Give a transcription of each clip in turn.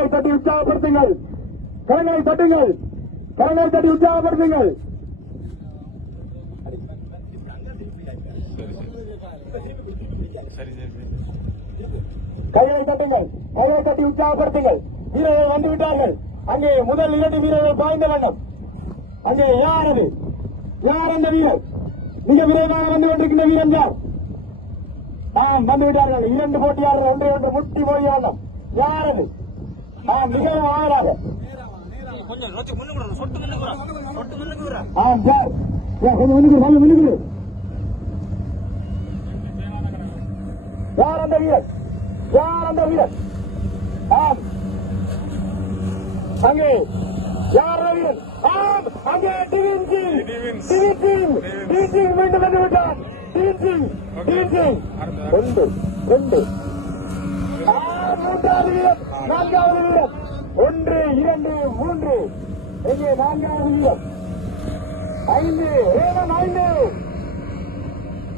கரங்களை தட்டி உற்சாகப்படுத்துங்கள். கரங்களை தட்டுங்கள் கரங்களை தட்டி உற்சாகப்படுத்துங்கள். சரி கைகளை தட்டுங்கள். கைகளை தட்டி உற்சாகப்படுத்துங்கள். வீரர்கள் வந்துவிட்டார்கள். அங்கே முதல் இரண்டு வீரர்கள் பாய்ந்த வண்ணம். அங்கே யார் அது? யார் அந்த வீரர்? மிக விரைவாக வந்து கொண்டிருக்கின்ற வீரன் யார்? ஆம் வந்துவிட்டார்கள். இரண்டு போட்டியாளர்கள் ஒன்றை ஒன்று முட்டி போய் வண்ணம். யார் அது? மிகவும் ஆவலாக கொஞ்சம் சொட்டு முன்னுக்கு யார் அந்த வீரர் யார் அந்த வீரர் ஆம். அங்கே. யார் அந்த வீரர் ஆம். அங்கே twin Singh twin Singh twin Singh மீண்டும் வந்து விட்டார் டிவின் சிங் டிவின் சிங் ரெண்டு. மூன்றாவது வீரர் நான்காவது வீரர். ஒன்று இரண்டு மூன்று. இங்கே நான்காவது வீரர். ஐந்து ரேவன் ஐந்து.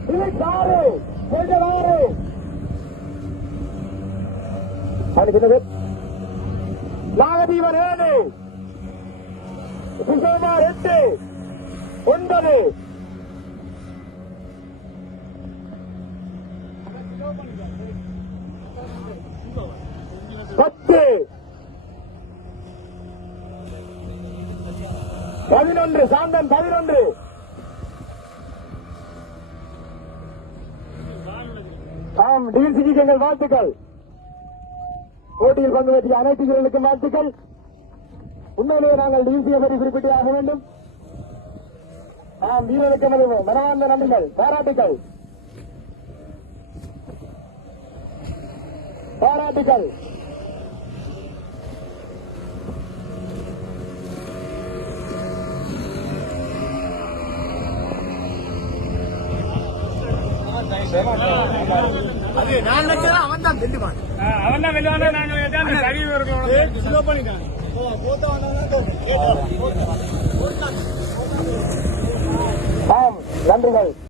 பிலிக்ஸ் ஆறு சேகர் ஆறு. அடுத்தது நாகதீவன் ஏழு. சுசோமார் எட்டு. ஒன்பது. Thank you. பத்து. பதினொன்று சாந்தன் பதினொன்று. ஆம் டிவிசிக்கு எங்கள் வாழ்த்துக்கள். போட்டியில் பங்கு பெற்றிய அனைத்து வீரர்களுக்கும் வாழ்த்துக்கள். உண்மையிலேயே நாங்கள் டிவிசியை பற்றி குறிப்பிட்டே ஆக வேண்டும். ஆம் வீரருக்கு நமது நன்றிகள் பாராட்டுக்கள். பாராட்டுக்கள். அது நான் நினைச்சதா அவன் தான் வெல்லுவான் அவன் தான் இருக்கணும் ஸ்லோ பண்ணிட்டான் ஆம் நன்றிகள்.